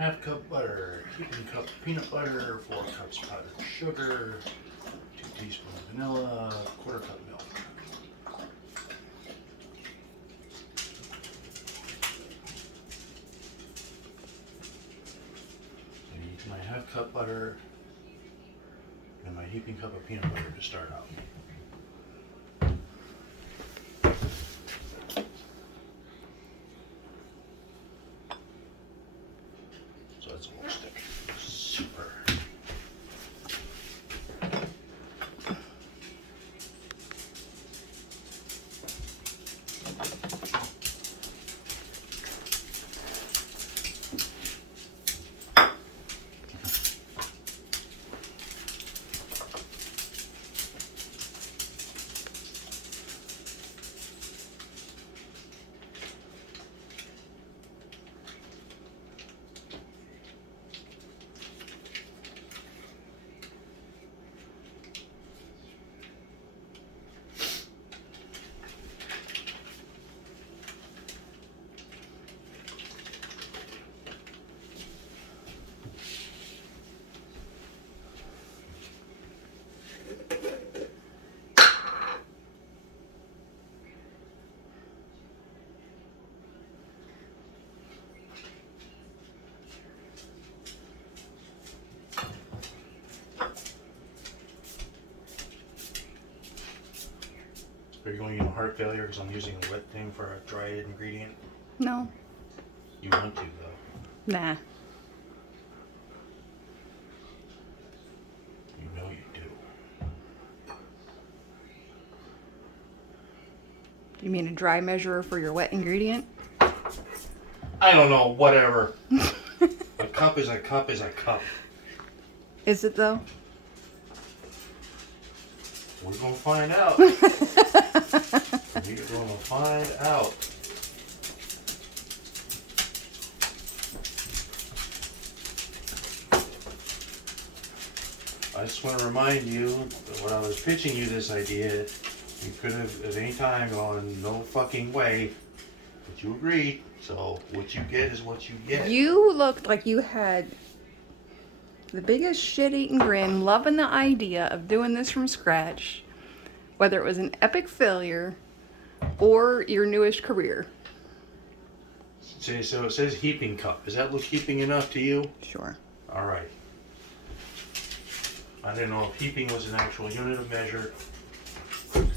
half cup butter, heaping cup peanut butter, 4 cups powdered sugar, 2 teaspoons vanilla, quarter cup milk. I use my half cup butter and my heaping cup of peanut butter to start out. So that's a whole stick. Super. Are you going into heart failure because I'm using a wet thing for a dry ingredient? No. You want to, though. Nah. You know you do. You mean a dry measurer for your wet ingredient? I don't know, whatever. A cup is a cup is a cup. Is it though? We're going to find out. We're going to find out. I just want to remind you that when I was pitching you this idea, you could have at any time gone, no fucking way, but you agreed. So what you get is what you get. You looked like you had the biggest shit-eating grin, loving the idea of doing this from scratch, whether it was an epic failure or your newest career. See, so it says heaping cup. Does that look heaping enough to you? Sure. All right. I didn't know if heaping was an actual unit of measure. So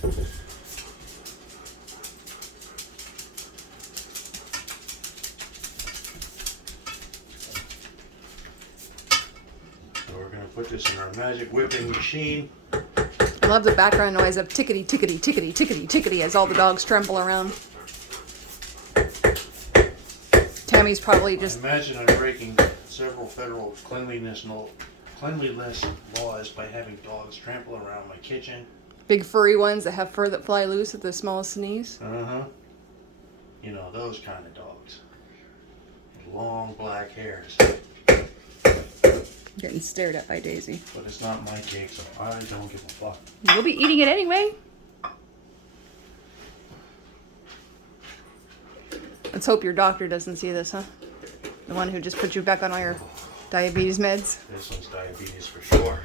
we're going to put this in our magic whipping machine. I love the background noise of tickety, tickety, tickety, tickety, tickety as all the dogs tremble around. Tammy's probably just... I imagine I'm breaking several federal cleanliness laws by having dogs trample around my kitchen. big furry ones that have fur that fly loose at the smallest sneeze. Uh-huh. You know, those kind of dogs. Long black hairs. Getting stared at by Daisy. But it's not my cake, so I don't give a fuck. You'll be eating it anyway. Let's hope your doctor doesn't see this, huh? The one who just put you back on all your diabetes meds. This one's diabetes for sure.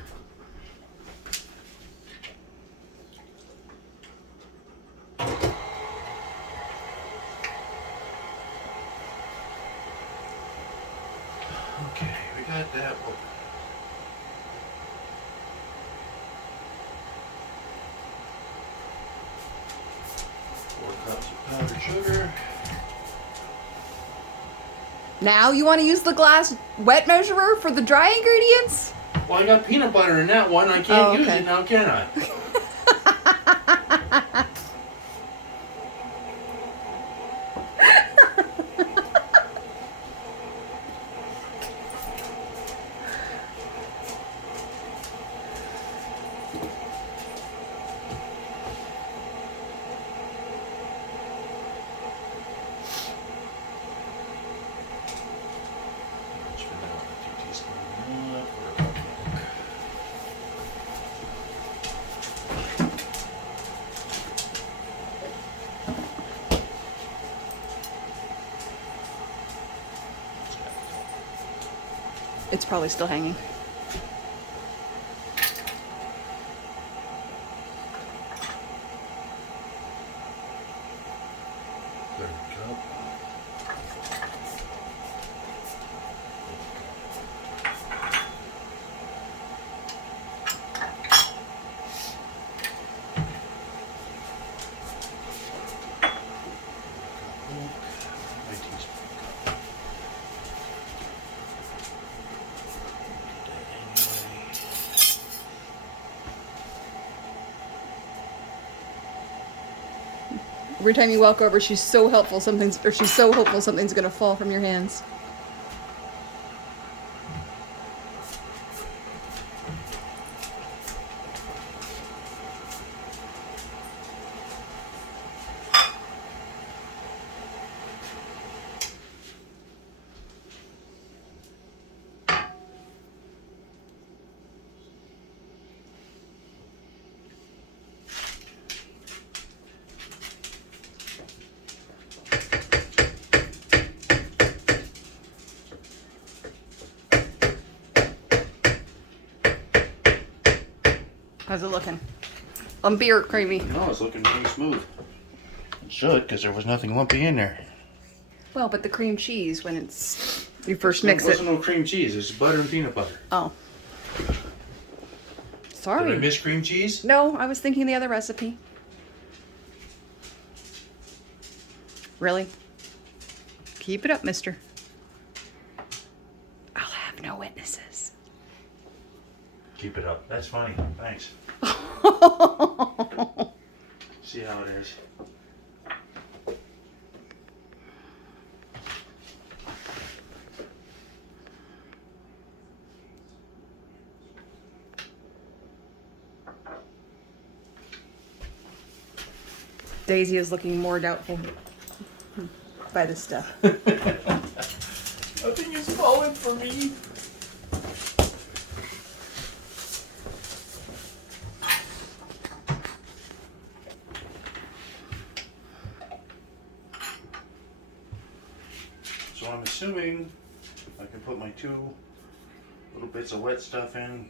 Okay, we got that open. Cups of powdered sugar. Now you want to use the glass wet measurer for the dry ingredients? Well, I got peanut butter in that one. I can't use okay. it now, can I? It's probably still hanging. There we go. Every time you walk over, she's so helpful. She's so hopeful something's gonna fall from your hands. How's it looking? Lumpy or creamy? No, it's looking pretty smooth. It should, because there was nothing lumpy in there. Well, but the cream cheese, when you first mix it. It wasn't no cream cheese. It's butter and peanut butter. Oh. Sorry. Did I miss cream cheese? No, I was thinking the other recipe. Really? Keep it up, mister. I'll have no witnesses. Keep it up. That's funny. Thanks. See how it is. Daisy is looking more doubtful by this stuff. Nothing is falling for me. So I'm assuming I can put my 2 little bits of wet stuff in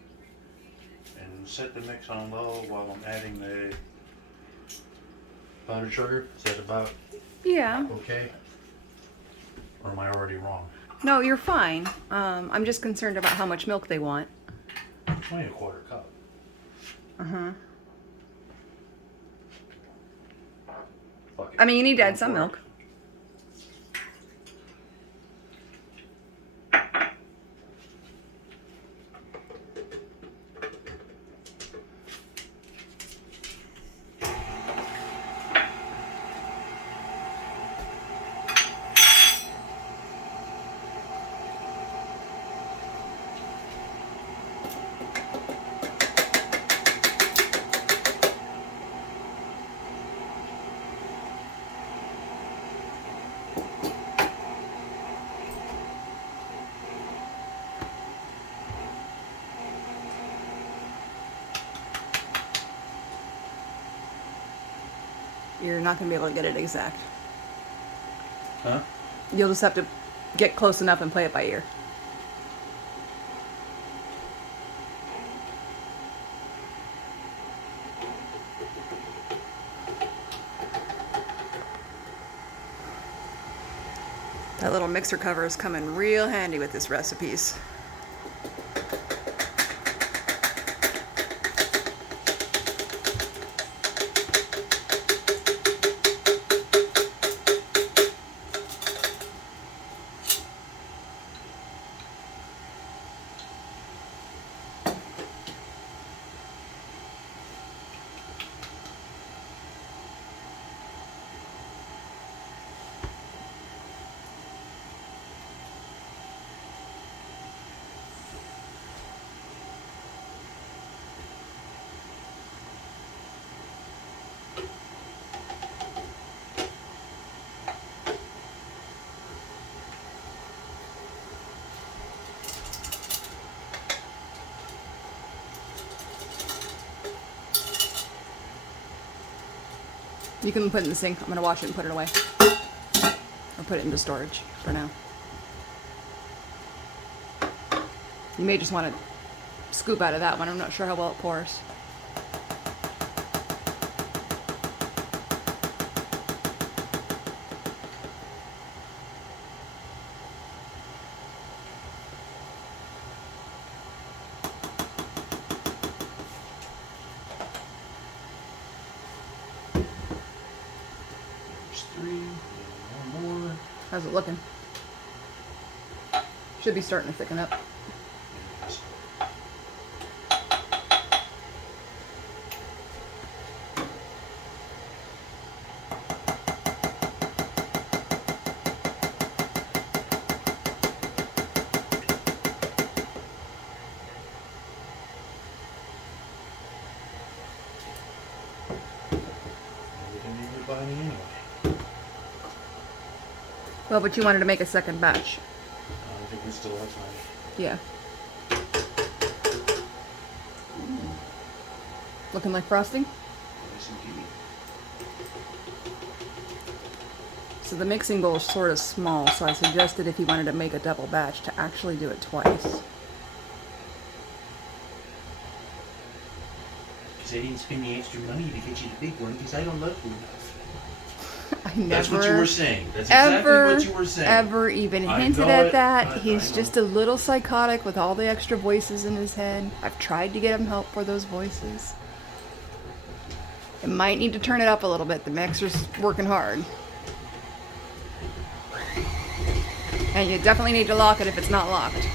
and set the mix on low while I'm adding the powdered sugar. Is that about Yeah. okay? Or am I already wrong? No, you're fine. I'm just concerned about how much milk they want. It's only a 1/4 cup. Uh-huh. Fuck it. I mean, you need to add Go some for it. milk. You're not going to be able to get it exact. Huh? You'll just have to get close enough and play it by ear. That little mixer cover is coming real handy with this recipes. You can put it in the sink. I'm going to wash it and put it away. Or put it into storage for now. You may just want to scoop out of that one. I'm not sure how well it pours. There's 3. And 1 more. How's it looking? Should be starting to thicken up. Buy me anyway. Well, but you wanted to make a second batch. I think we still have time. Yeah. Looking like frosting? Nice and So the mixing bowl is sort of small, so I suggested if you wanted to make a double batch to actually do it twice. Because I didn't spend the extra money to get you the big one because I don't love you enough. I never, That's what you were saying. That's exactly what you were saying. ever even I hinted know at it. that. He's I know. just a little psychotic with all the extra voices in his head. I've tried to get him help for those voices. It might need to turn it up a little bit. The mixer's working hard. And you definitely need to lock it if it's not locked.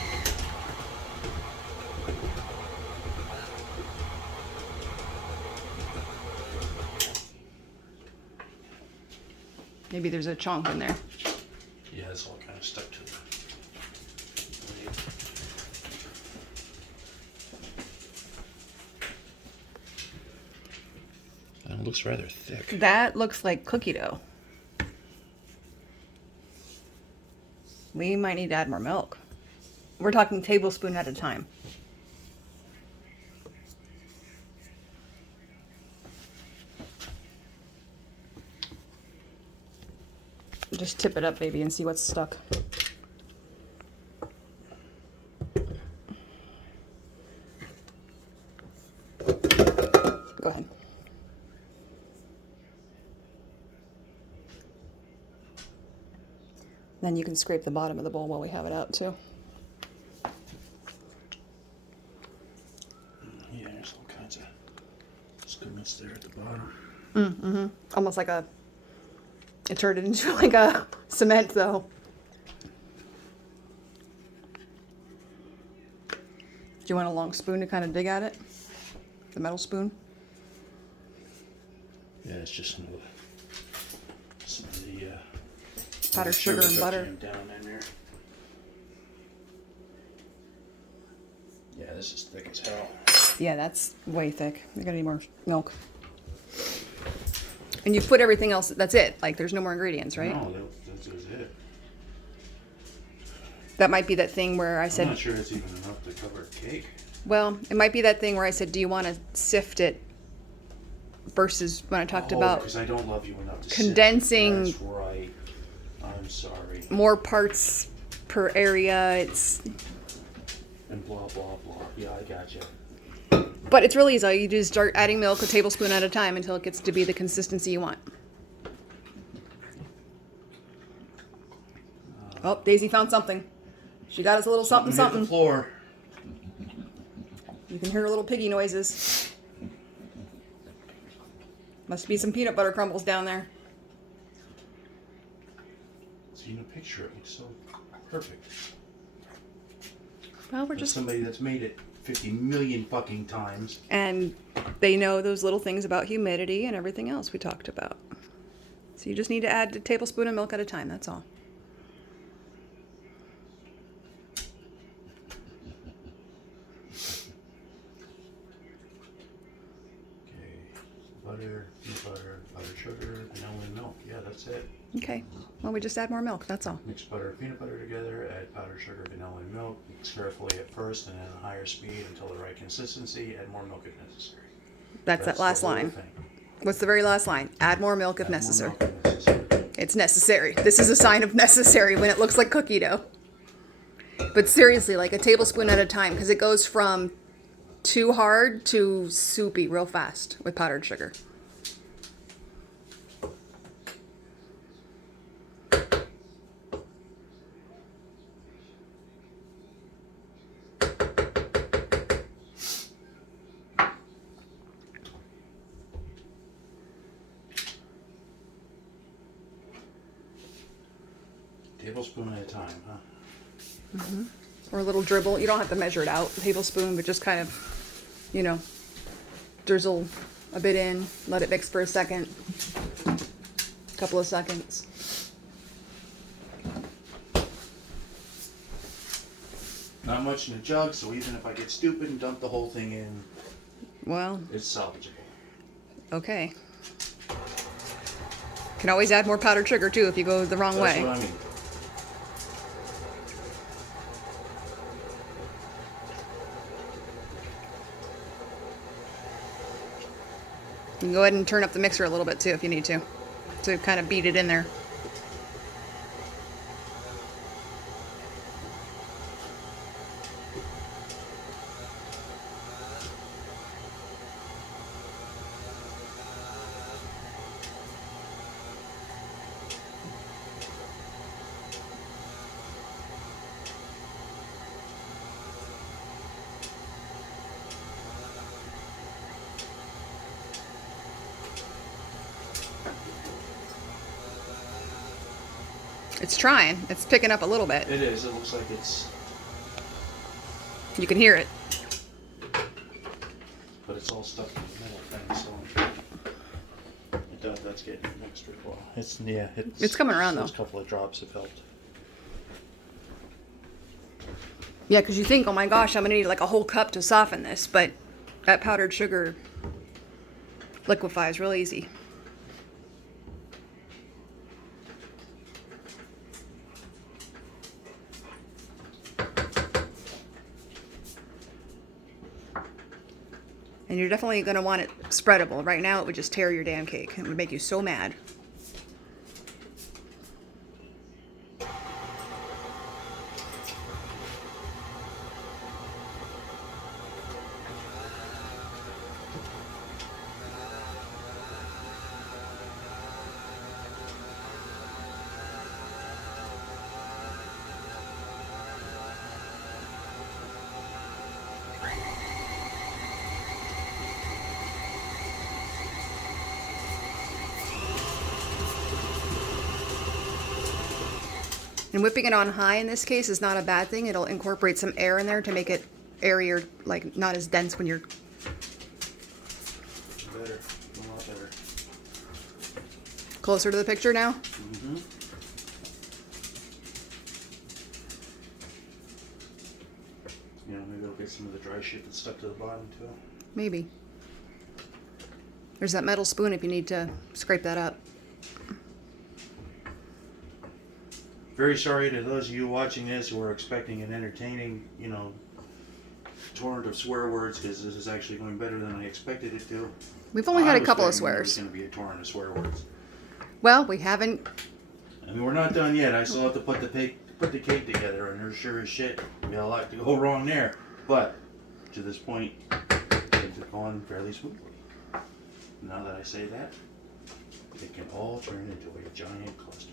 Maybe there's a chunk in there. Yeah, it's all kind of stuck to the blade. And it looks rather thick. That looks like cookie dough. We might need to add more milk. We're talking tablespoon at a time. Just tip it up, baby, and see what's stuck. Go ahead. Then you can scrape the bottom of the bowl while we have it out too. Yeah, there's all kinds of squiggles there at the bottom. Mm-hmm. Almost like a... It turned it into like a cement, though. Do you want a long spoon to kind of dig at it? The metal spoon? Yeah, it's just some of the Powdered sugar and got butter. jammed down in there. Yeah, this is thick as hell. Yeah, that's way thick. You're gonna need more milk. And you've put everything else, that's it. Like, there's no more ingredients, right? No, that's it. That might be that thing where I I'm said, not sure it's even enough to cover a cake. well, it might be that thing where I said, do you want to sift it versus when I talked about because I don't love you enough to condensing. That's right. I'm sorry. More parts per area. It's, And blah, blah, blah. Yeah, I gotcha. but it's really easy. You just start adding milk a tablespoon at a time until it gets to be the consistency you want. Oh, Daisy found something. She got us a little something, Hit something. the floor. You can hear little piggy noises. Must be some peanut butter crumbles down there. Seeing a picture, it looks so perfect. Well, we're That's just... somebody that's made it 50 million fucking times. And they know those little things about humidity and everything else we talked about. So you just need to add a tablespoon of milk at a time, that's all. Okay, butter, peanut butter, powdered sugar, vanilla and milk. Yeah, that's it. Okay, well, we just add more milk, that's all. Mix butter and peanut butter together, add powdered sugar, vanilla and milk. Mix carefully at first and at a higher speed until the right consistency. Add more milk if necessary. That's that last the whole line. thing. What's the very last line? Add more milk if Add more necessary. milk if necessary. It's necessary. This is a sign of necessary when it looks like cookie dough. But seriously, like a tablespoon at a time, because it goes from too hard to soupy real fast with powdered sugar. Tablespoon at a time, huh? Mm-hmm. Or a little dribble. You don't have to measure it out, a tablespoon, but just kind of, you know, drizzle a bit in, let it mix for a second, a couple of seconds. Not much in the jug, so even if I get stupid and dump the whole thing in, Well, it's salvageable. okay. Can always add more powdered sugar too if you go the wrong way. That's what I mean. You can go ahead and turn up the mixer a little bit too if you need to kind of beat it in there. It's trying. It's picking up a little bit. It is. It looks like it's... You can hear it. But it's all stuck in the middle thing, so... That's getting mixed pretty well. It's coming around, those though. couple of drops have helped. Yeah, because you think, oh my gosh, I'm going to need like a whole cup to soften this, but that powdered sugar liquefies real easy. And you're definitely going to want it spreadable. Right now, it would just tear your damn cake. It would make you so mad. And whipping it on high in this case is not a bad thing. It'll incorporate some air in there to make it airier, like not as dense when you're... Better. A lot better. Closer to the picture now? Mm-hmm. You know, maybe I'll get some of the dry shit that's stuck to the bottom too. Maybe. There's that metal spoon if you need to scrape that up. Very sorry to those of you watching this who are expecting an entertaining, torrent of swear words, because this is actually going better than I expected it to. We've only had a couple of It was swears. going to be a torrent of swear words. Well, we haven't... I mean, we're not done yet. I still have to put the cake together, and there's sure as shit be a lot to go wrong there. But to this point, things have gone fairly smoothly. Now that I say that, it can all turn into a giant clusterfuck.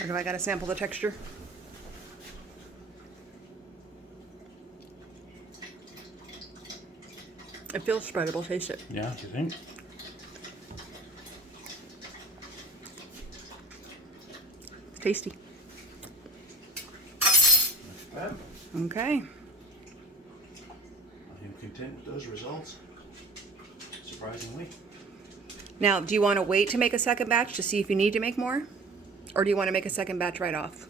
Or do I gotta sample the texture? It feels spreadable. Taste it. Yeah, you think? It's tasty. Not bad. Okay. I am content with those results. Surprisingly. Now, do you want to wait to make a second batch to see if you need to make more? Or do you want to make a second batch right off?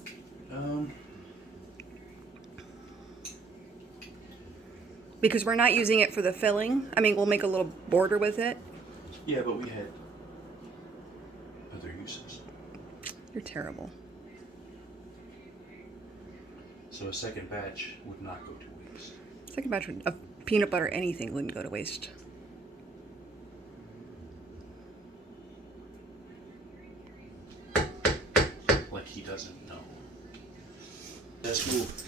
Because we're not using it for the filling. I mean, we'll make a little border with it. Yeah, but we had other uses. You're terrible. So a second batch would not go to waste. Second batch of peanut butter, anything wouldn't go to waste. Like he doesn't know. Let's move.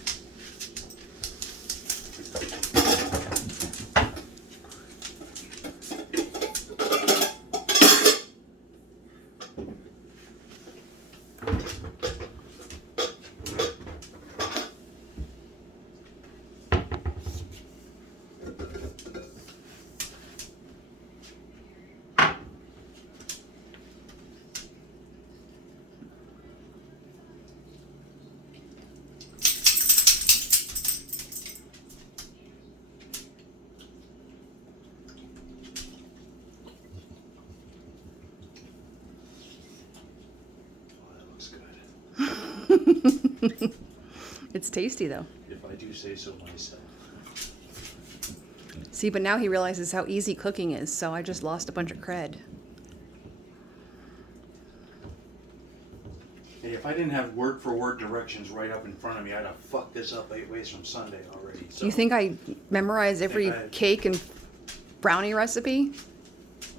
It's tasty though. If I do say so myself. See, but now he realizes how easy cooking is, so I just lost a bunch of cred. Hey, if I didn't have word for word directions right up in front of me, I'd have fucked this up 8 ways from Sunday already. So You think I memorize every cake and brownie recipe?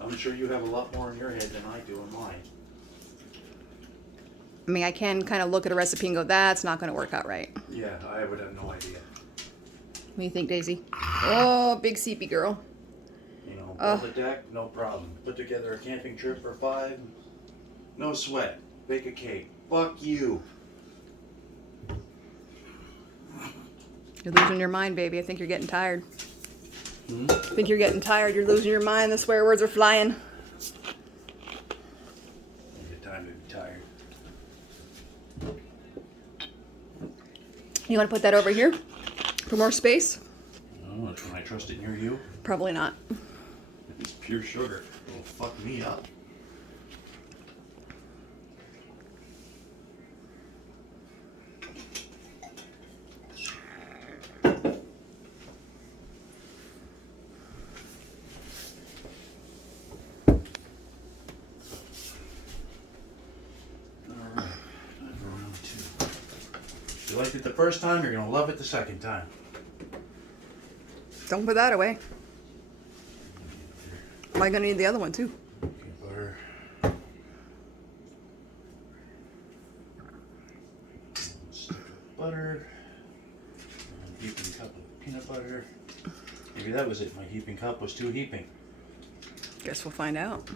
I'm sure you have a lot more in your head than I do in mine. I mean, I can kind of look at a recipe and go, that's not going to work out right. Yeah, I would have no idea. What do you think, Daisy? Oh, big CP girl. You know, build a deck, no problem. Put together a camping trip for 5, no sweat. Bake a cake. Fuck you. You're losing your mind, baby. I think you're getting tired. Hmm? I think you're getting tired. You're losing your mind. The swear words are flying. Good time to be tired. You want to put that over here for more space? Oh, can I trust it near you? Probably not. It's pure sugar. It'll fuck me up. If you liked it the first time, you're gonna love it the second time. Don't put that away. Am I going to need the other one too? Peanut butter. Stick of butter. And heaping cup of peanut butter. Maybe that was it. My heaping cup was too heaping. Guess we'll find out.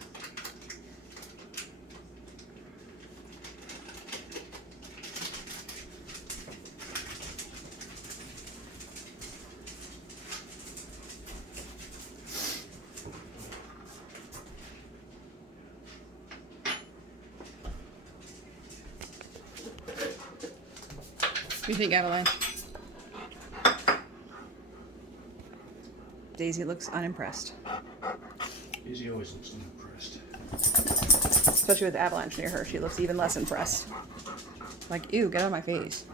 What do you think, Adeline? Daisy looks unimpressed. Daisy always looks unimpressed. Especially with the avalanche near her, she looks even less impressed. Like, ew, get out of my face.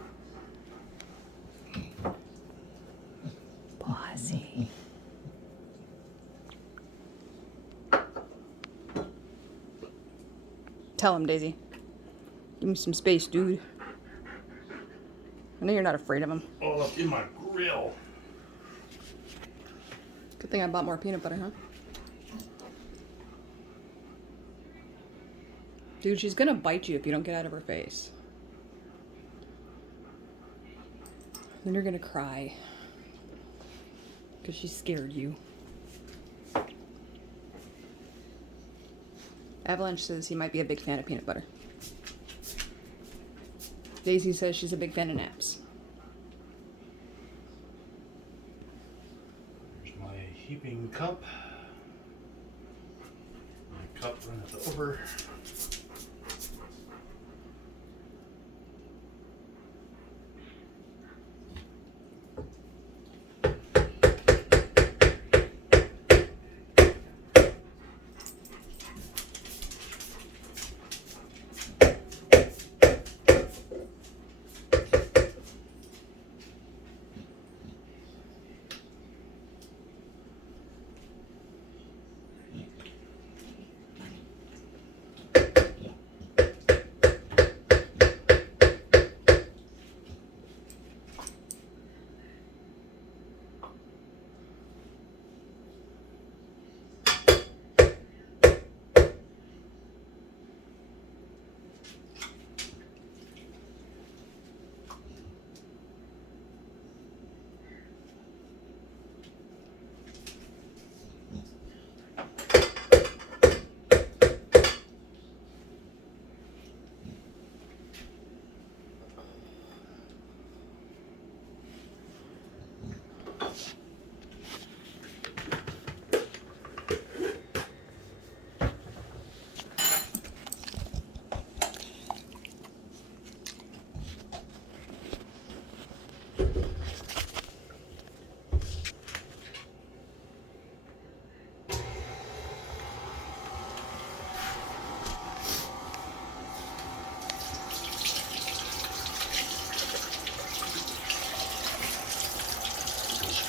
Bossy. Tell him, Daisy. Give me some space, dude. I know you're not afraid of him. All up in my grill. Good thing I bought more peanut butter, huh? Dude, she's gonna bite you if you don't get out of her face. Then you're gonna cry. Because she scared you. Avalanche says he might be a big fan of peanut butter. Daisy says she's a big fan of naps. Here's my heaping cup. My cup runneth over.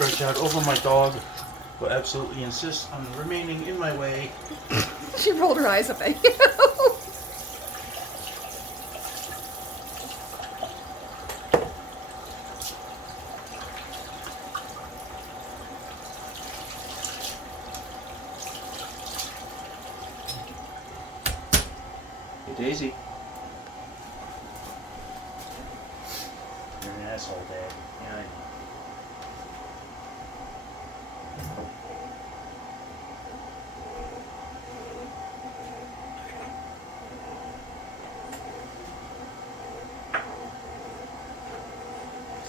Stretch out over my dog, who absolutely insists on remaining in my way. She rolled her eyes up at you. Hey, Daisy. You're an asshole, Dad. Yeah, I know.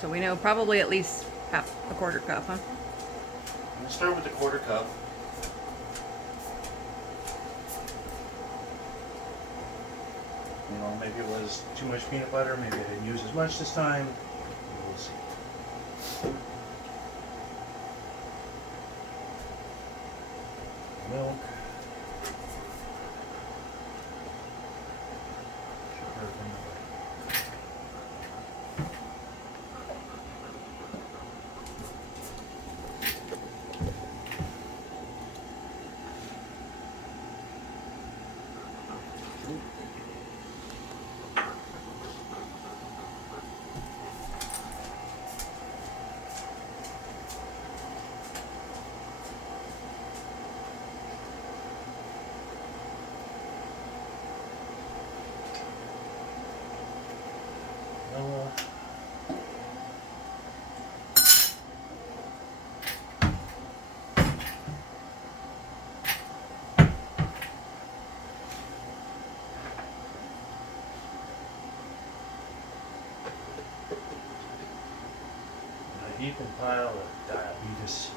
So we know probably at least half a quarter cup, huh? I'm gonna start with the quarter cup. You know, maybe it was too much peanut butter, maybe I didn't use as much this time. We'll see. Milk. Sugar, vanilla. Vanilla. A heaping pile of diabetes.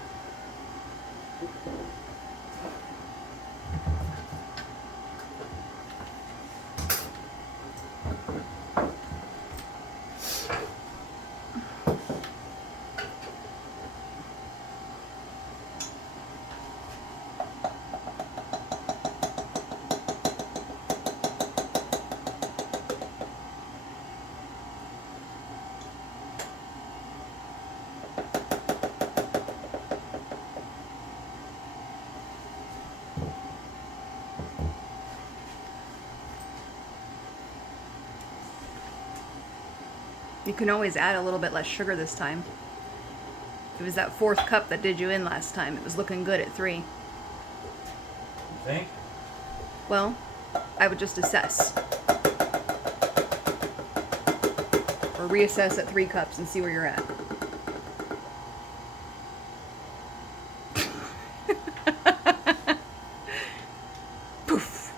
You can always add a little bit less sugar this time. It was that fourth cup that did you in last time. It was looking good at 3. You think? Well, I would just assess. Or reassess at 3 cups and see where you're at. Poof.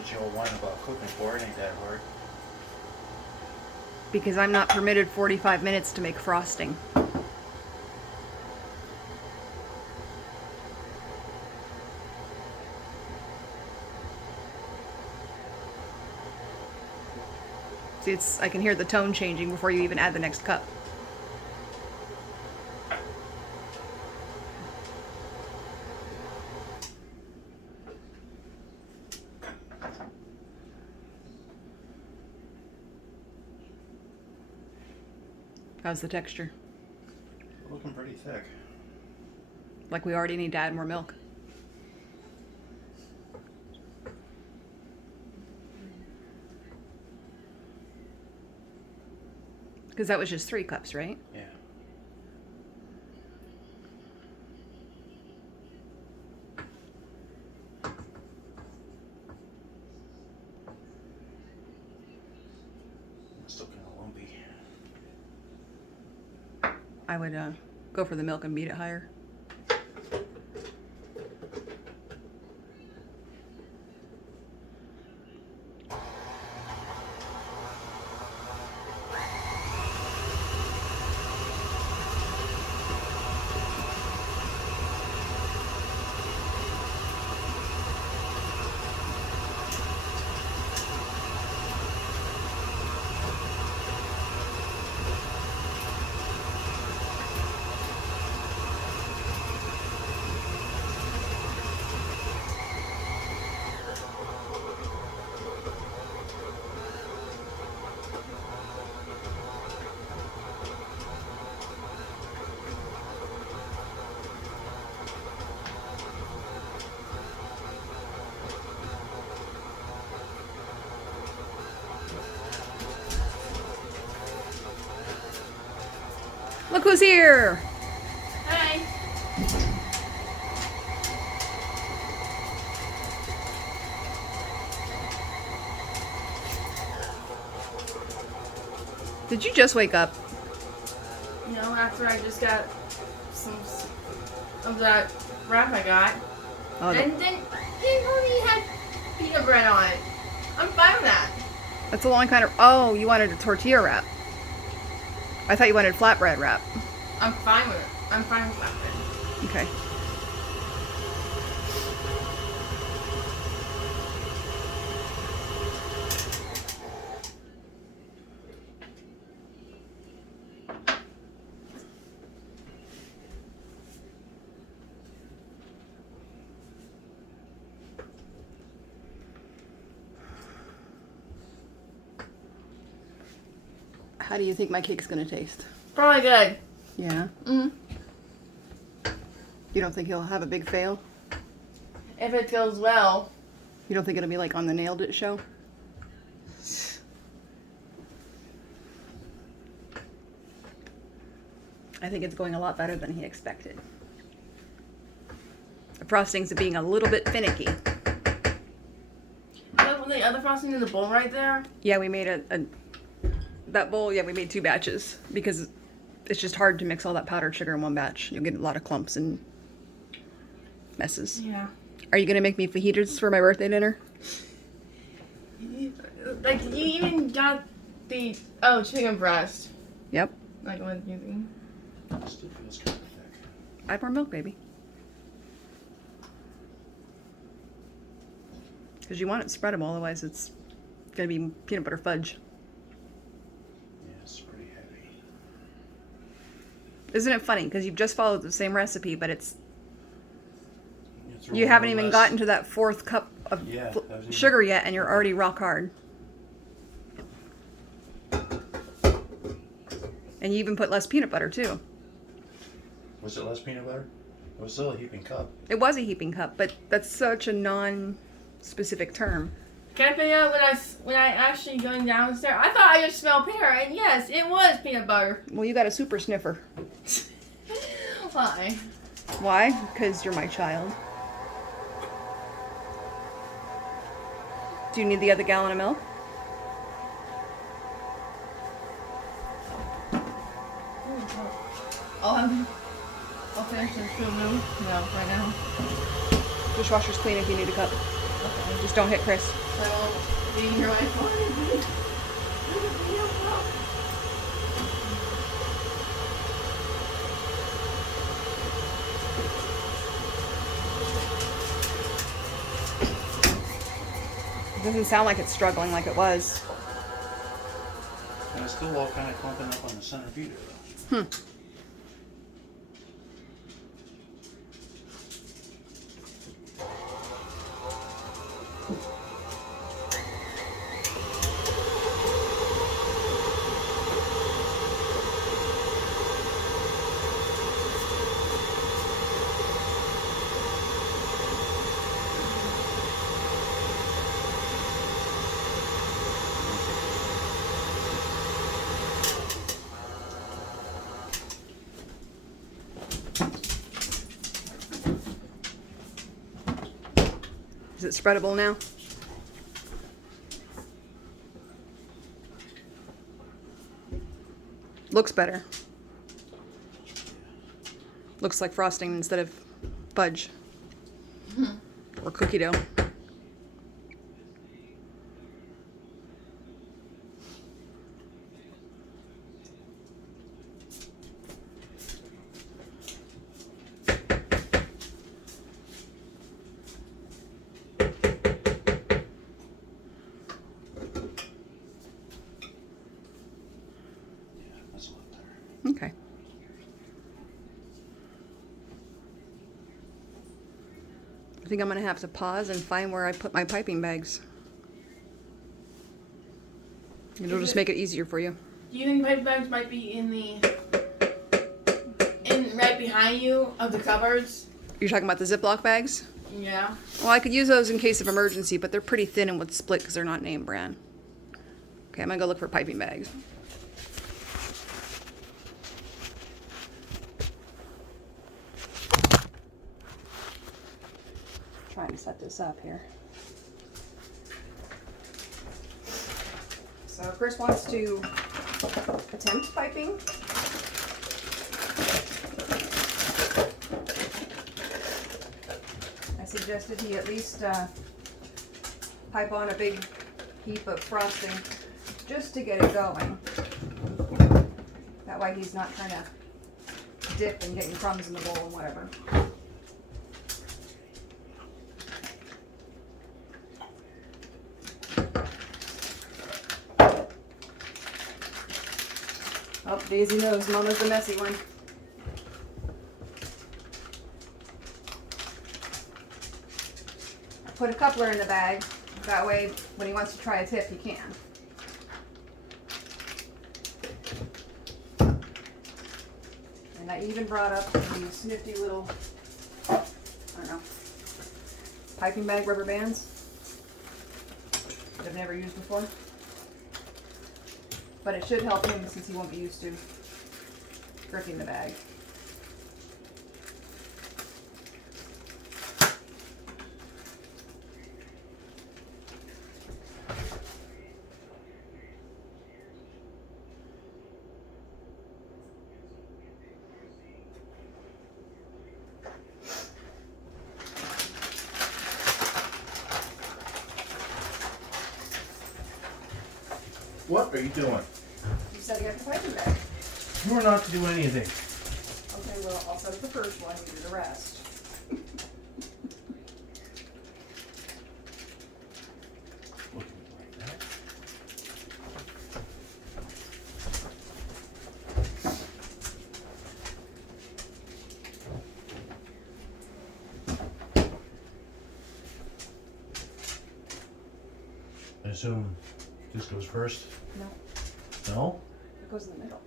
what you all want about cooking for. It ain't that hard. Because I'm not permitted 45 minutes to make frosting. See, I can hear the tone changing before you even add the next cup. How's the texture? Looking pretty thick. Like we already need to add more milk. Because that was just 3 cups, right? Yeah. It's still kind of lumpy. I would go for the milk and beat it higher. Look who's here! Hi. Did you just wake up? You know, after I just got some of that wrap I got. Oh, And then it only had peanut bread on it. I'm fine with that. that's a long kind of... Oh, you wanted a tortilla wrap. I thought you wanted flatbread wrap. I'm fine with it. I'm fine with that. Okay. How do you think my cake's gonna taste? Probably good. Yeah. Mm. You don't think he'll have a big fail? If it goes well. You don't think it'll be like on the Nailed It show? I think it's going a lot better than he expected. The frostings are being a little bit finicky. The other frosting in the bowl right there. Yeah, we made that bowl, yeah, we made 2 batches because it's just hard to mix all that powdered sugar in one batch. You'll get a lot of clumps and messes. Yeah. Are you gonna make me fajitas for my birthday dinner? Like, you even got the, chicken breast. Yep. Like, what you think? It still feels kind of thick. Add more milk, baby. Because you want it spreadable, otherwise it's gonna be peanut butter fudge. Yeah, it's pretty heavy. Isn't it funny? Because you've just followed the same recipe, but it's It's you haven't more or even less- gotten to that 4th cup of Yeah, that was even- sugar yet, and you're already rock hard. And you even put less peanut butter too. Was it less peanut butter? It was still a heaping cup. It was a heaping cup, but that's such a non-specific term. Can I figure out when I actually going downstairs? I thought I just smelled peanut, and yes, it was peanut butter. Well, you got a super sniffer. Why? Why? Because you're my child. Do you need the other gallon of milk? I'll finish this food. No, right now. Dishwasher's clean if you need a cup. Just don't hit Chris. So, being here like, morning. It doesn't sound like it's struggling like it was. And it's still all kind of clumping up on the center feeder though. Is it spreadable now? Looks better. Looks like frosting instead of fudge or cookie dough. That's a lot better. Okay. I think I'm gonna have to pause and find where I put my piping bags. It'll just make it easier for you. Do you think pipe bags might be in right behind you of the cupboards? You're talking about the Ziploc bags? Yeah. Well, I could use those in case of emergency, but they're pretty thin and would split because they're not name brand. Okay, I'm gonna go look for piping bags. Trying to set this up here. So Chris wants to attempt piping. I suggested he at least pipe on a big heap of frosting just to get it going. That way he's not trying to dip and getting crumbs in the bowl and whatever. Oh, Daisy knows Mama's the messy one. I put a coupler in the bag. That way, when he wants to try a tip, he can. And I even brought up these nifty little, I don't know, piping bag rubber bands that I've never used before. But it should help him since he won't be used to gripping the bag. What are you doing? You setting up the piping bag. You are not to do anything. Okay, well, I'll set up the first one, you do the rest. Look at me like that. I assume this goes first? No, No? it goes in the middle.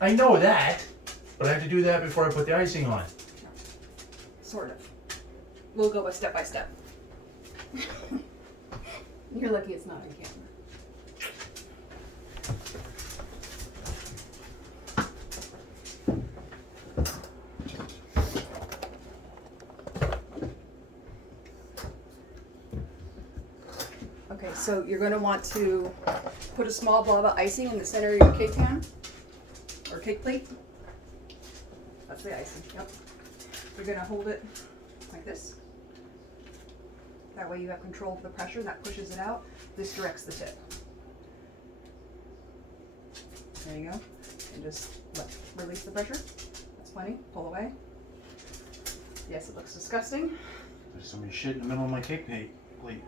I know that, but I have to do that before I put the icing on. Sort of. We'll go a step by step. You're lucky it's not on camera. Okay, so you're going to want to put a small blob of icing in the center of your cake pan or cake plate. That's the icing, yep. You're going to hold it like this. That way you have control of the pressure that pushes it out. This directs the tip. There you go. And just release the pressure. That's plenty. Pull away. Yes, it looks disgusting. There's somebody shit in the middle of my cake plate.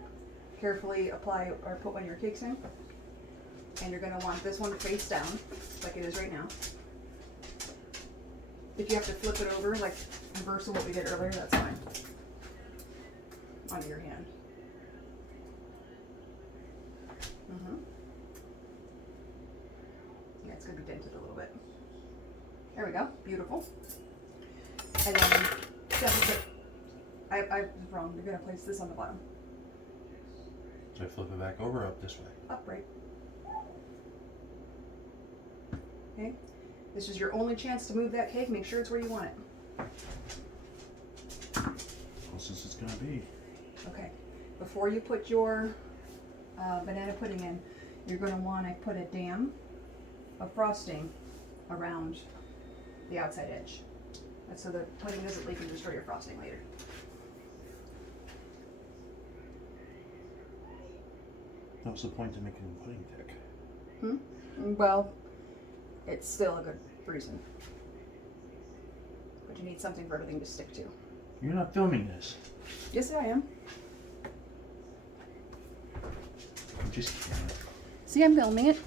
Carefully apply or put one of your cakes in. And you're going to want this one face down, like it is right now. If you have to flip it over, like inverse of what we did earlier, that's fine. Onto your hand. Yeah, it's going to be dented a little bit. There we go. Beautiful. And then, I was wrong. You're going to place this on the bottom. So I flip it back over, up this way. Upright. Okay. This is your only chance to move that cake. Make sure it's where you want it. Closest it's gonna be. Okay. Before you put your banana pudding in, you're going to want to put a dam of frosting around the outside edge. That's so the pudding doesn't leak and destroy your frosting later. What's the point of making the pudding thick? Well, it's still a good reason. But you need something for everything to stick to. You're not filming this. Yes, I am. I'm just kidding. See, I'm filming it.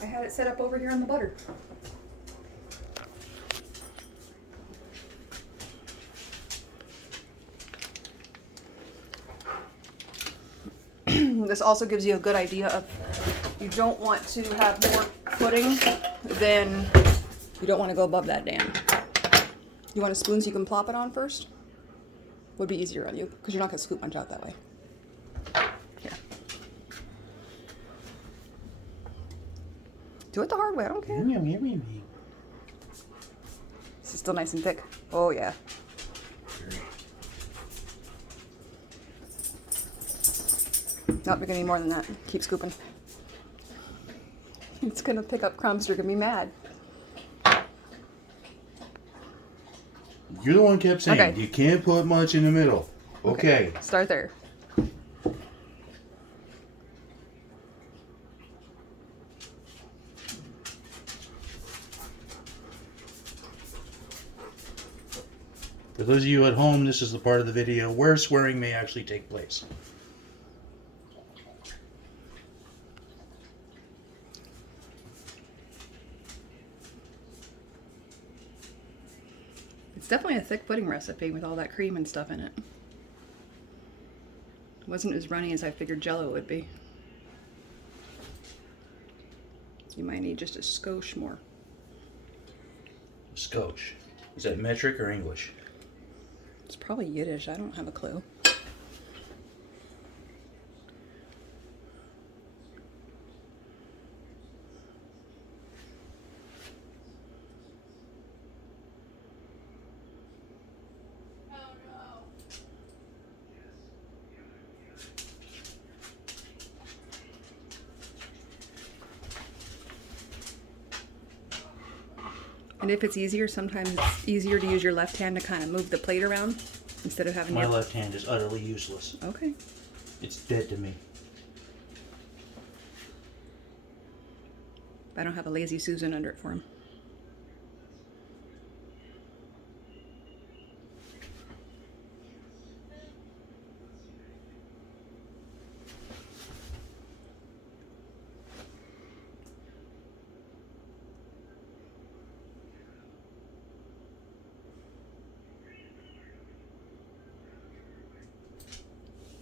I had it set up over here on the butter. This also gives you a good idea of, you don't want to have more pudding than, you don't want to go above that dam. You want a spoon so you can plop it on first? Would be easier on you, because you're not going to scoop much out that way. Here. Do it the hard way, I don't care. This is still nice and thick. Oh yeah. Not gonna need more than that. Keep scooping. It's gonna pick up crumbs. You're gonna be mad. You're the one who kept saying Okay. you can't put much in the middle. Okay. Start there. For those of you at home, this is the part of the video where swearing may actually take place. It's definitely a thick pudding recipe with all that cream and stuff in it. It wasn't as runny as I figured Jell-O would be. You might need just a skosh more. Scotch. Is that metric or English? It's probably Yiddish. I don't have a clue. And if it's easier, sometimes it's easier to use your left hand to kind of move the plate around instead of having My your... left hand is utterly useless. Okay. It's dead to me. I don't have a lazy Susan under it for him.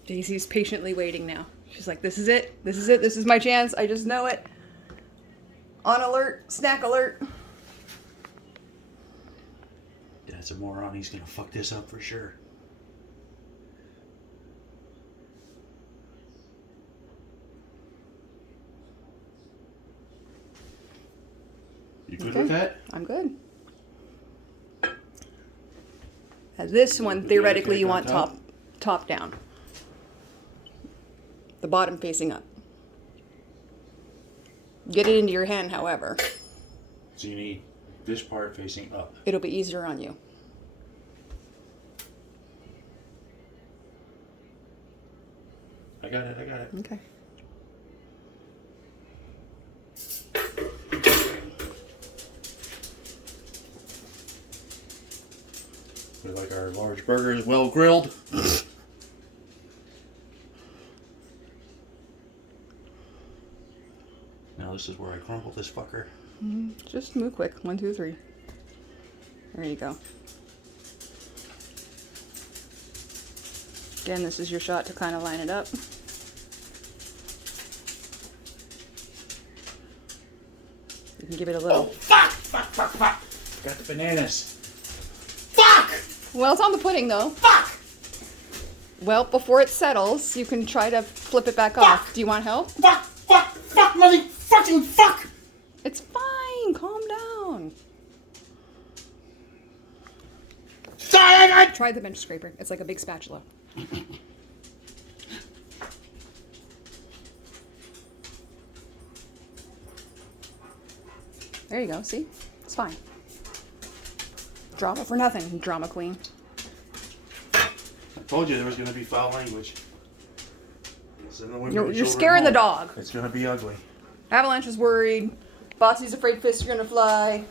Daisy's patiently waiting now. She's like, this is it. This is it. This is my chance. I just know it. On alert. Snack alert. Dad's a moron. He's gonna fuck this up for sure. You good with that? I'm good. This one, theoretically, you want top down. The bottom facing up. Get it into your hand, however. So you need this part facing up. It'll be easier on you. got it. I got it. Okay. We like our large burgers well grilled. Now this is where I crumble this fucker. Just move quick. 1, 2, 3. There you go. Again, this is your shot to kind of line it up. You can give it a little. Fuck! Got the bananas. Fuck! Well, it's on the pudding though. Fuck! Well, before it settles, you can try to flip it back off. Do you want help? Fuck! Motherfucking fuck! It's fine. Calm down. Try the bench scraper. It's like a big spatula. There you go. See? It's fine. Drama for nothing, drama queen. I told you there was going to be foul language. Send the women and You're children scaring the home. dog. It's going to be ugly. Avalanche is worried. Bossy's afraid fists are gonna fly.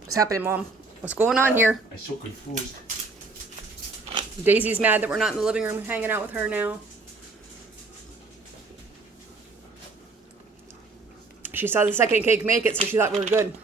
What's happening, Mom? What's going on here? I'm so confused. Daisy's mad that we're not in the living room hanging out with her now. She saw the second cake make it, so she thought we were good.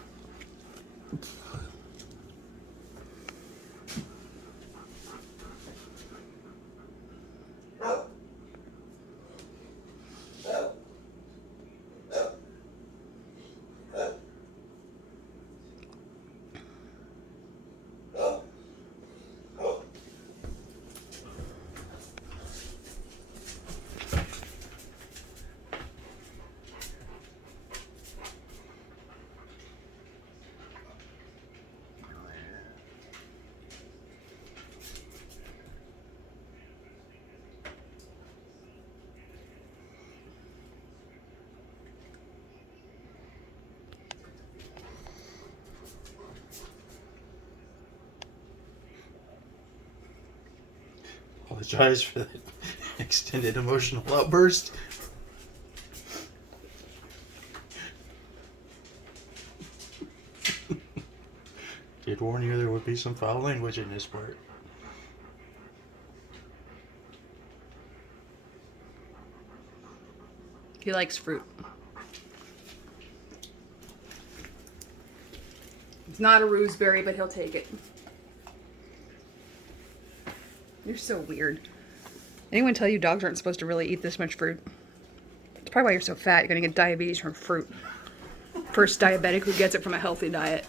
Apologize for that extended emotional outburst. Did warn you there would be some foul language in this part. He likes fruit. It's not a rooseberry, but he'll take it. You're so weird. Anyone tell you dogs aren't supposed to really eat this much fruit? It's probably why you're so fat. You're gonna get diabetes from fruit. First diabetic who gets it from a healthy diet.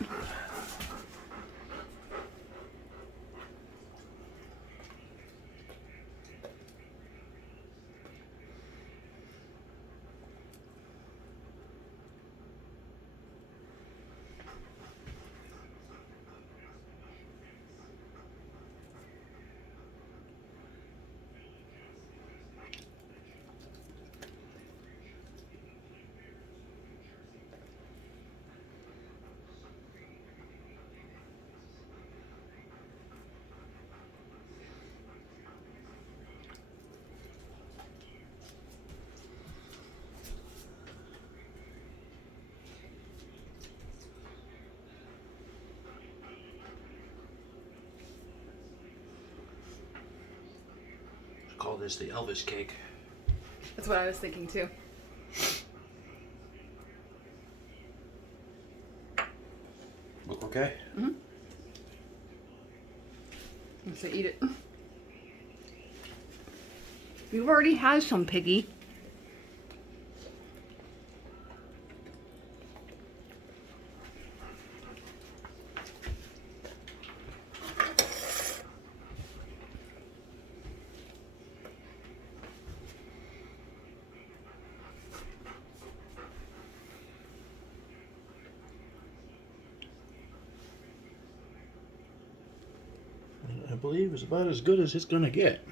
Call this the Elvis cake. That's what I was thinking too. Look okay? Mm-hmm. So eat it. You've already had some, piggy. I believe it's about as good as it's gonna get.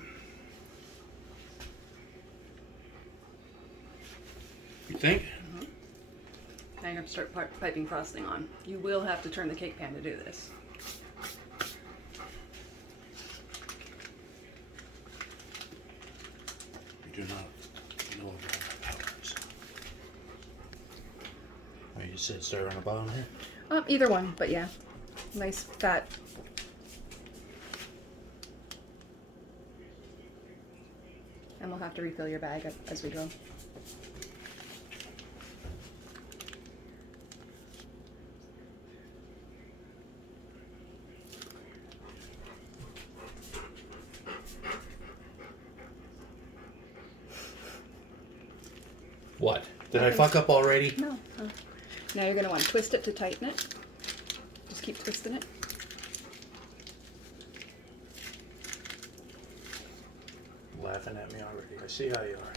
You think? Hang have to start piping frosting on. You will have to turn the cake pan to do this. You do not know where my powder is. Oh, you said start on the bottom here? Either one, but yeah. Nice fat. And we'll have to refill your bag as we go. What? Did I fuck up already? No. Now you're going to want to twist it to tighten it. Just keep twisting it. Laughing at me already. I see how you are.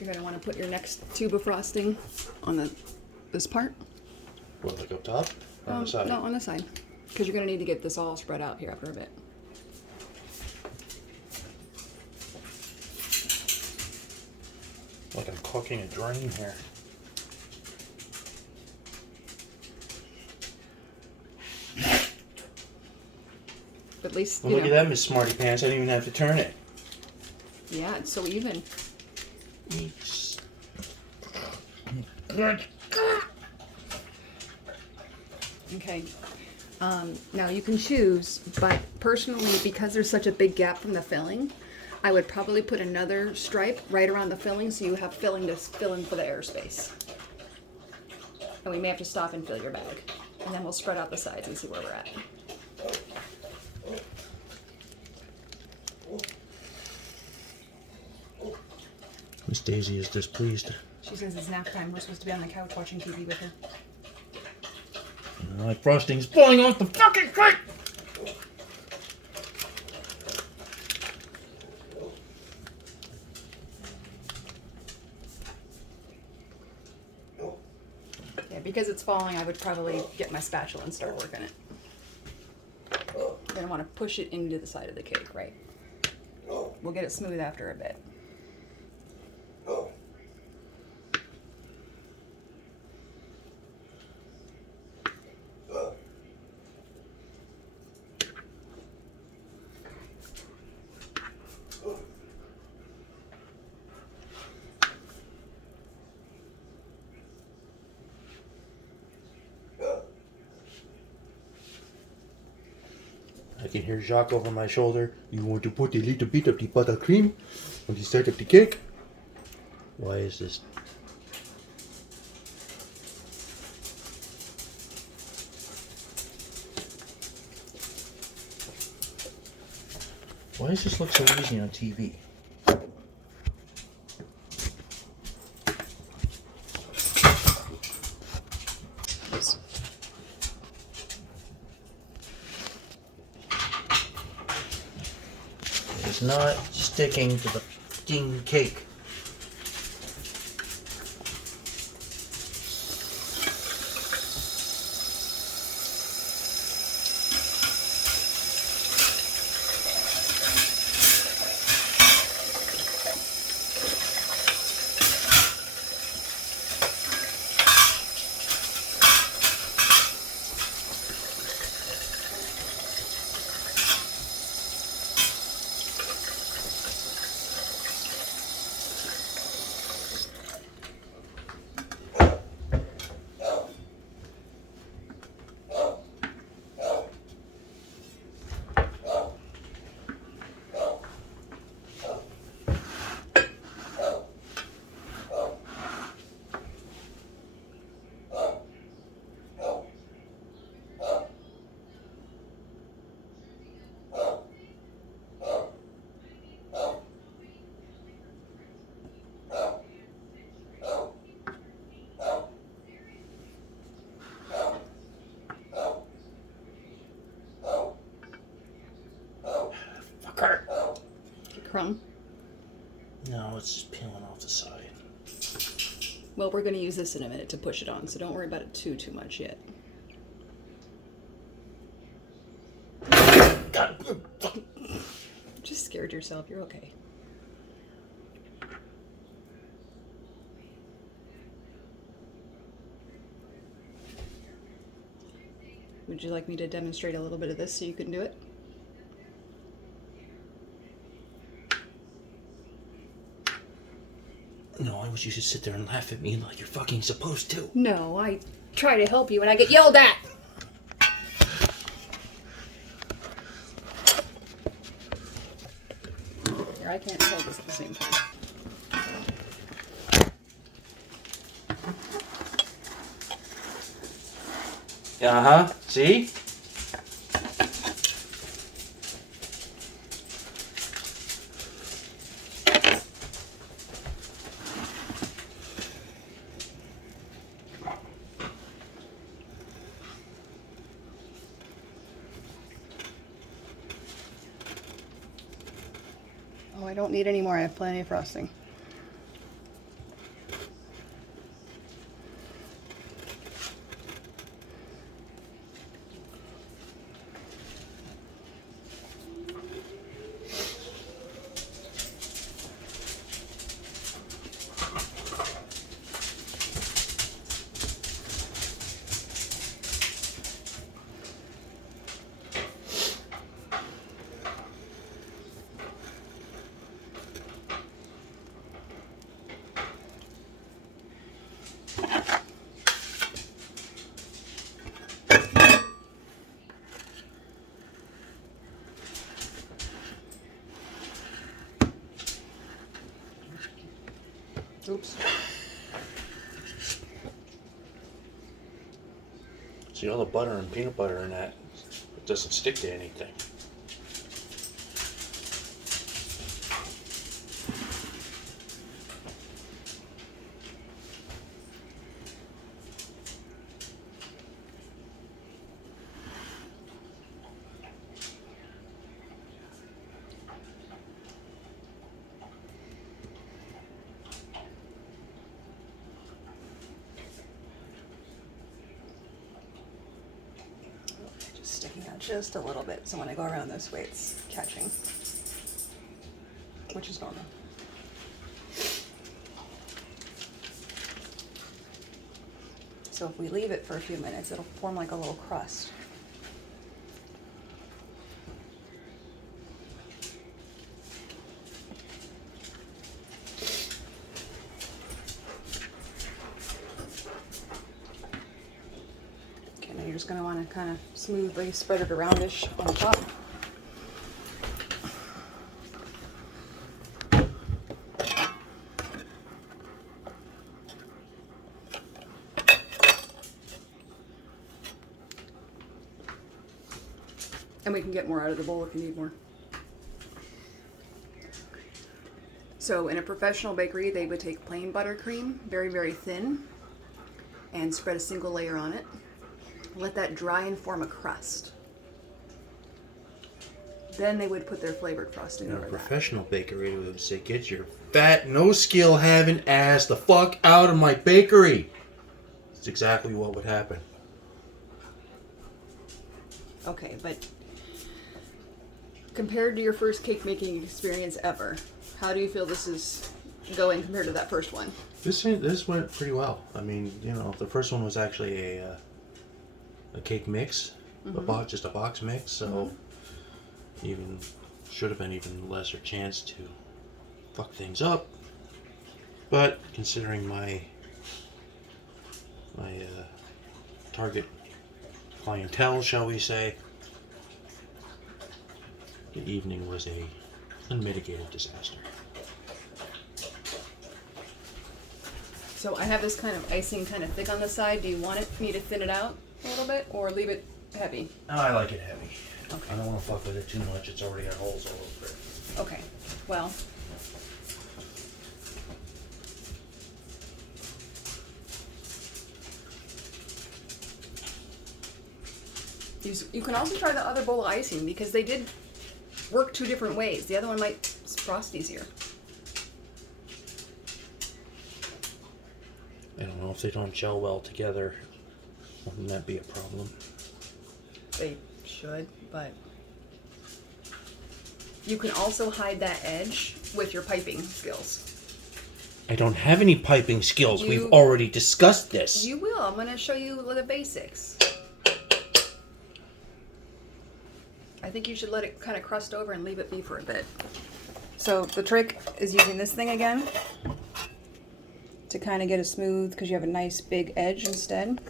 You're going to want to put your next tube of frosting on this part. What, like up top? Or on the side? No, on the side. Because you're going to need to get this all spread out here after a bit. Like I'm caulking a drain here. But at least, Well, look at that, Miss Smarty Pants. I didn't even have to turn it. Yeah, it's so even. Eeps. Okay. Now you can choose, but personally, because there's such a big gap from the filling, I would probably put another stripe right around the filling so you have filling to fill in for the airspace. And we may have to stop and fill your bag. And then we'll spread out the sides and see where we're at. Miss Daisy is displeased. She says it's nap time. We're supposed to be on the couch watching TV with her. My frosting's falling off the fucking cake! Yeah, because it's falling, I would probably get my spatula and start working it. You're going to want to push it into the side of the cake, right? We'll get it smooth after a bit. I can hear Jacques over my shoulder. You want to put a little bit of the buttercream on the side of the cake? Why is this? Why does this look so easy on TV? It's not sticking to the f***ing cake. Crumb. No, it's just peeling off the side. Well, we're going to use this in a minute to push it on, so don't worry about it too much yet. Just scared yourself. You're okay. Would you like me to demonstrate a little bit of this so you can do it? No, I wish you should sit there and laugh at me like you're fucking supposed to. No, I try to help you and I get yelled at. Here, I can't hold this at the same time. Uh-huh. See? Oh, I don't need any more. I have plenty of frosting. Oops. See, all the butter and peanut butter in that, it doesn't stick to anything. Just sticking out just a little bit, so when I go around this way, it's catching, which is normal. So if we leave it for a few minutes, it'll form like a little crust. Okay, now you're just going to want to kind of smoothly spread it aroundish on top. And we can get more out of the bowl if you need more. So in a professional bakery, they would take plain buttercream, very, very thin, and spread a single layer on it. Let that dry and form a crust. Then they would put their flavored frosting In a over that. professional bakery would say, "Get your fat, no skill having ass the fuck out of my bakery." That's exactly what would happen. Okay, but compared to your first cake making experience ever, how do you feel this is going compared to that first one? This went pretty well. I mean, you know, the first one was actually a cake mix, just a box mix, so even should have been even lesser chance to fuck things up. But considering my target clientele, shall we say, the evening was a unmitigated disaster. So I have this kind of icing kind of thick on the side. Do you want me to thin it out a little bit or leave it heavy? I like it heavy. Okay. I don't want to fuck with it too much. It's already got holes all over it. Okay, well. You can also try the other bowl of icing because they did work two different ways. The other one might frost easier. I don't know if they don't gel well together. Wouldn't that be a problem? They should, but you can also hide that edge with your piping skills. I don't have any piping skills. You- We've already discussed this. You will. I'm going to show you the basics. I think you should let it kind of crust over and leave it be for a bit. So the trick is using this thing again to kind of get a smooth, because you have a nice big edge instead.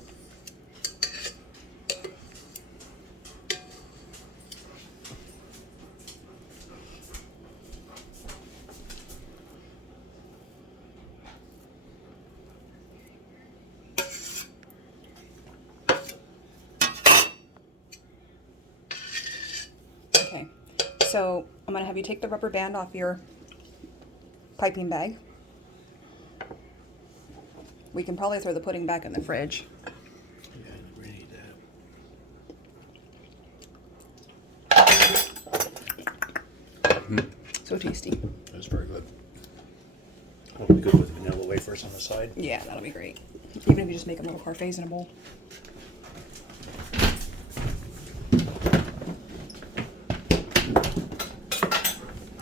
Okay, so I'm gonna have you take the rubber band off your piping bag. We can probably throw the pudding back in the fridge. Yeah, we need that. So tasty. That's very good. Will be good with vanilla wafers on the side. Yeah, that'll be great. Even if you just make them little parfaits in a bowl.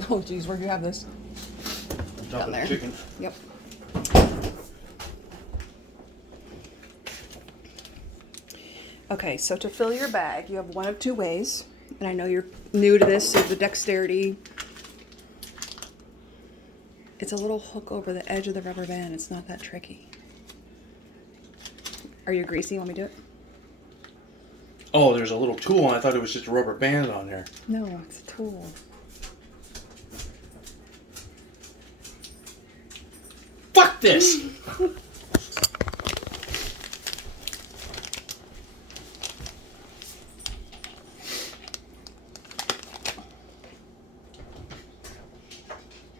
Oh geez, where'd you have this? On top Down of there. the chicken. Yep. Okay, so to fill your bag, you have one of two ways. And I know you're new to this, so the dexterity. It's a little hook over the edge of the rubber band. It's not that tricky. Are you greasy? You want me to do it? Oh, there's a little tool. I thought it was just a rubber band on there. No, it's a tool. Fuck this!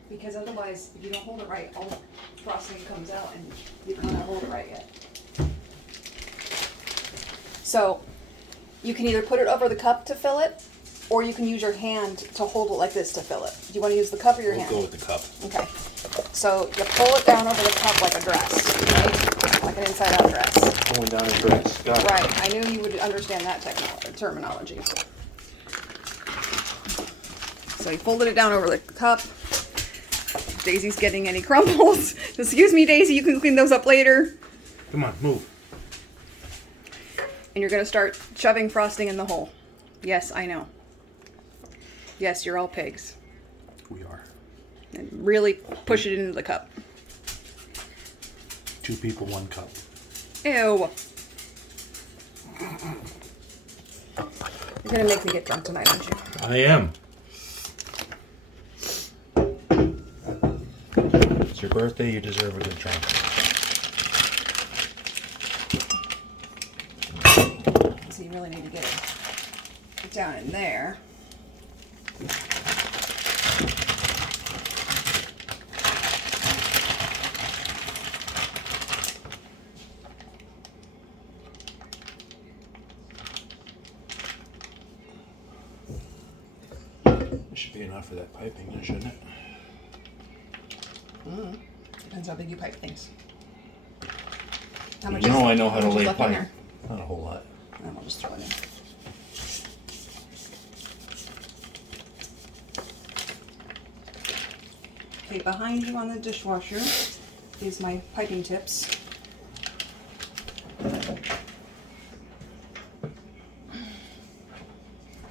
Because otherwise, if you don't hold it right, all the frosting comes out and you can't hold it right yet. So, you can either put it over the cup to fill it, or you can use your hand to hold it like this to fill it. Do you want to use the cup or your hand? We'll go with the cup. Okay. So, you pull it down over the cup like a dress, right? Like an inside-out dress. Pulling down a dress. Got it. Right. I knew you would understand that terminology. So, you folded it down over the cup. Daisy's getting any crumbles. Excuse me, Daisy, you can clean those up later. Come on, move. And you're going to start shoving frosting in the hole. Yes, I know. Yes, you're all pigs. We are. And really push it into the cup. 2 people, 1 cup. Ew. You're going to make me get drunk tonight, aren't you? I am. It's your birthday, you deserve a good drink. So you really need to get it down in there. It should be enough for that piping, then, shouldn't it? Depends how big you pipe things. How You know I know how to much is lay left in pipe. there? Not a whole lot. And we'll just throw it in. Okay, behind you on the dishwasher is my piping tips.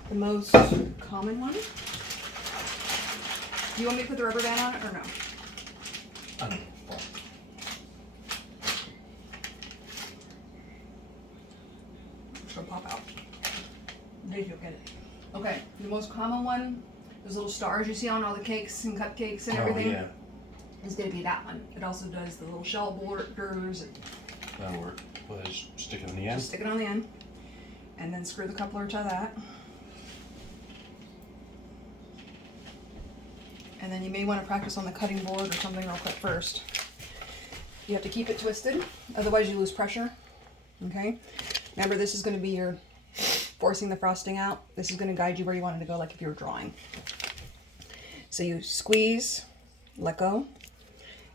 The most common one. Do you want me to put the rubber band on it or no? I don't know. She'll pop out. Maybe you'll get it. Okay, the most common one, those little stars you see on all the cakes and cupcakes and everything, Oh, yeah. is going to be that one. It also does the little shell borders. That'll work. Well, just stick it on the end. Just stick it on the end, and then screw the coupler to that. And then you may want to practice on the cutting board or something real quick first. You have to keep it twisted, otherwise you lose pressure. Okay? Remember, this is going to be your forcing the frosting out. This is going to guide you where you want it to go, like if you were drawing. So you squeeze, let go.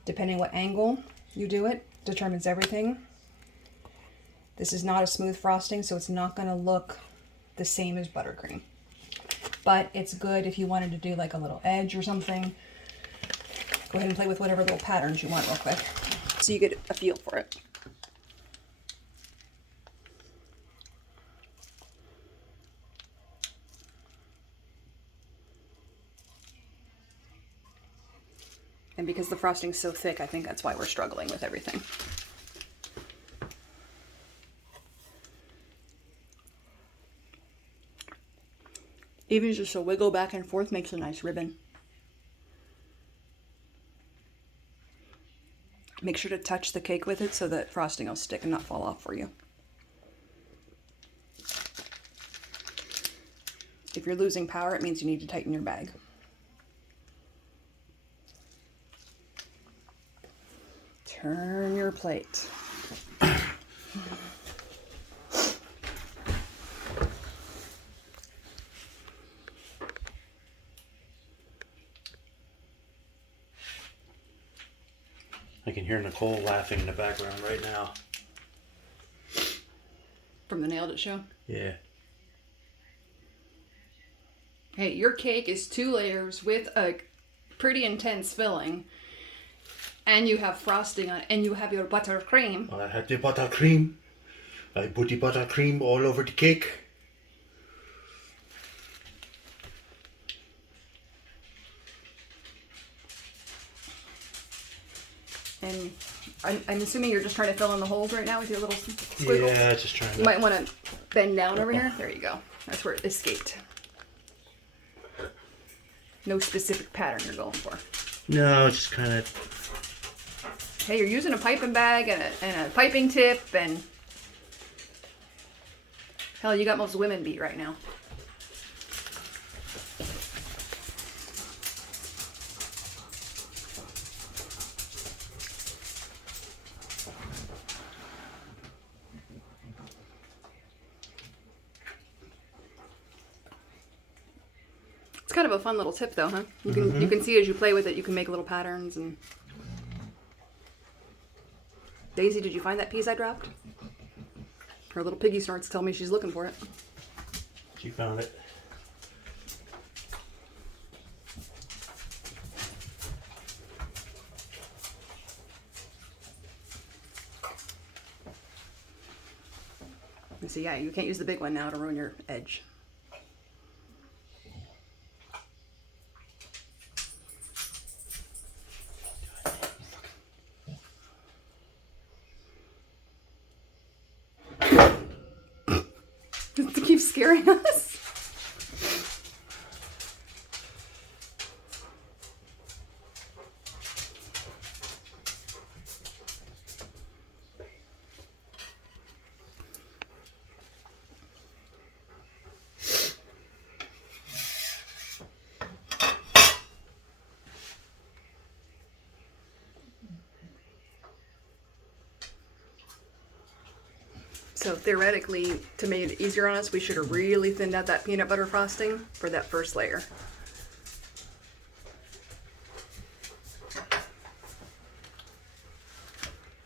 Depending what angle you do it, determines everything. This is not a smooth frosting, so it's not going to look the same as buttercream. But it's good if you wanted to do like a little edge or something. Go ahead and play with whatever little patterns you want real quick, so you get a feel for it. And because the frosting's so thick, I think that's why we're struggling with everything. Even just a wiggle back and forth makes a nice ribbon. Make sure to touch the cake with it so that frosting will stick and not fall off for you. If you're losing power, it means you need to tighten your bag. Turn your plate. I can hear Nicole laughing in the background right now. From the Nailed It show? Yeah. Hey, your cake is 2 layers with a pretty intense filling. And you have frosting on it. And you have your buttercream. I had the buttercream. I put the buttercream all over the cake. And I'm assuming you're just trying to fill in the holes right now with your little squiggles? Yeah, just trying to... You might want to bend down over here. There you go. That's where it escaped. No specific pattern you're going for. No, just kind of... Hey, you're using a piping bag and a piping tip, and... Hell, you got most women beat right now. It's kind of a fun little tip, though, huh? You can see as you play with it, you can make little patterns. And Daisy, did you find that piece I dropped? Her little piggy snorts tell me she's looking for it. She found it. You see, yeah, you can't use the big one now to ruin your edge. It keeps scaring us. So theoretically, to make it easier on us, we should have really thinned out that peanut butter frosting for that first layer.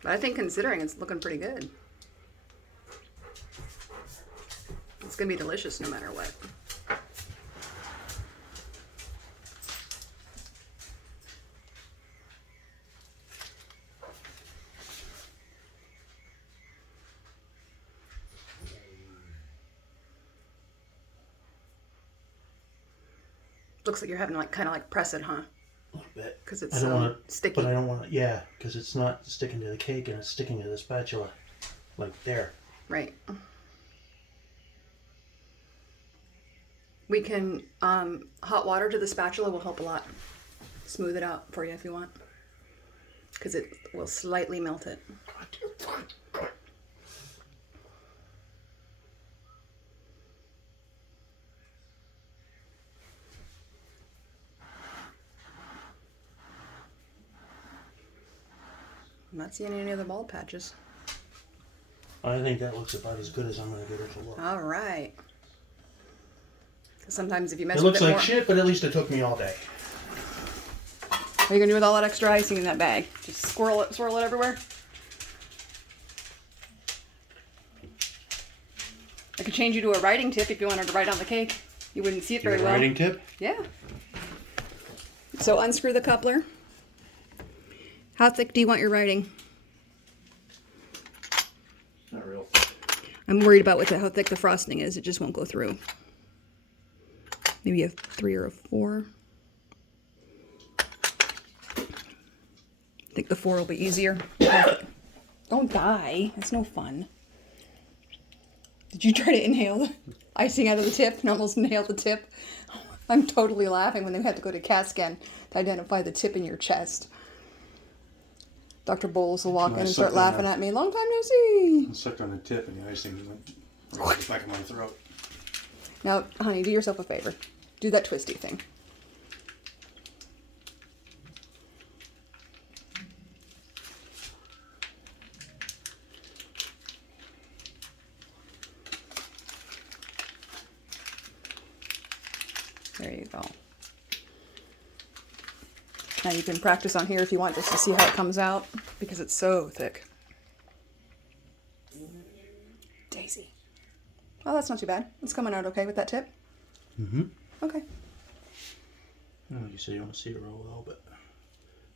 But I think considering it's looking pretty good. It's gonna be delicious no matter what. Looks like you're having to kind of press it, huh? A little bit. Because it's I don't want to, sticky. but I don't want to, yeah, because it's not sticking to the cake and it's sticking to the spatula. Like there. Right. We can, hot water to the spatula will help a lot. Smooth it out for you if you want. Because it will slightly melt it. I'm not seeing any other bald patches. I think that looks about as good as I'm going to get it to look. All right. Sometimes if you mess It with looks it like more, shit, but at least it took me all day. what are you gonna do with all that extra icing in that bag? Just swirl it everywhere. I could change you to a writing tip if you wanted to write on the cake. You wouldn't see it very well. Writing tip? Yeah. So unscrew the coupler. How thick do you want your writing? Not real. I'm worried about how thick the frosting is. It just won't go through. Maybe a 3 or a 4. think the 4 will be easier. Don't die. It's no fun. Did you try to inhale the icing out of the tip and almost inhale the tip? I'm totally laughing when they had to go to CAT scan to identify the tip in your chest. Dr. Bowles will walk in and start laughing at me. Long time no see. I sucked on the tip and the icing went right to the back of my throat. Now, honey, do yourself a favor. Do that twisty thing. There you go. Now you can practice on here if you want just to see how it comes out because it's so thick. Daisy. Oh, that's not too bad. It's coming out okay with that tip? Mm-hmm. Okay. Oh, you say you don't see it real well, but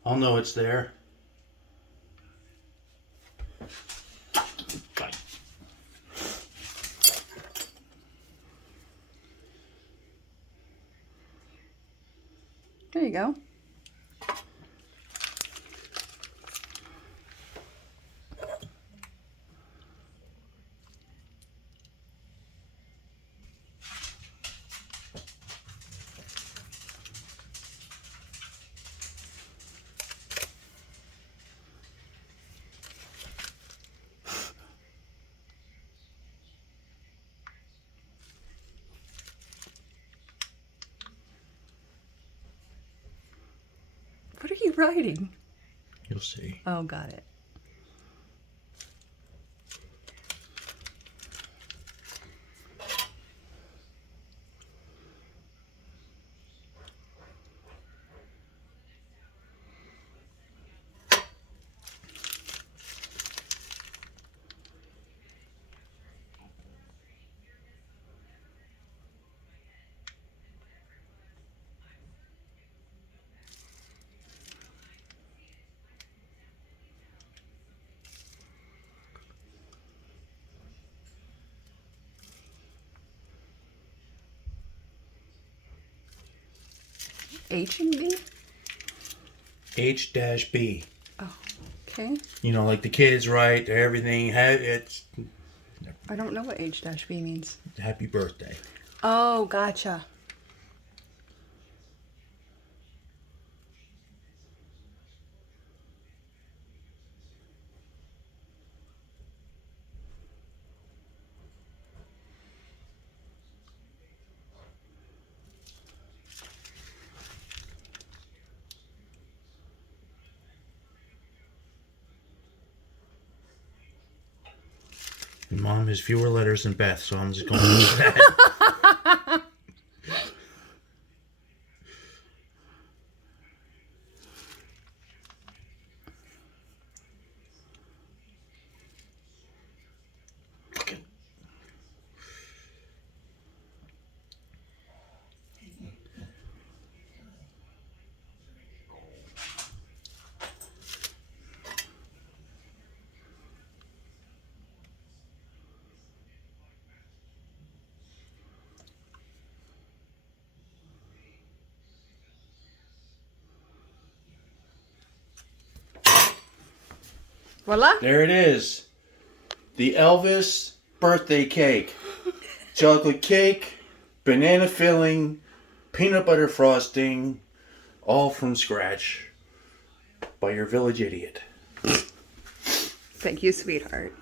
I'll know it's there. Fine. There you go. What are you writing? You'll see. Oh, got it. H and B? H-B. Oh, okay. You know, like the kids write everything. It's I don't know what H-B means. happy birthday. Oh, gotcha. And Mom has fewer letters than Beth, so I'm just going with that. Voila. There it is. The Elvis birthday cake. Chocolate cake, banana filling, peanut butter frosting, all from scratch by your village idiot. Thank you, sweetheart.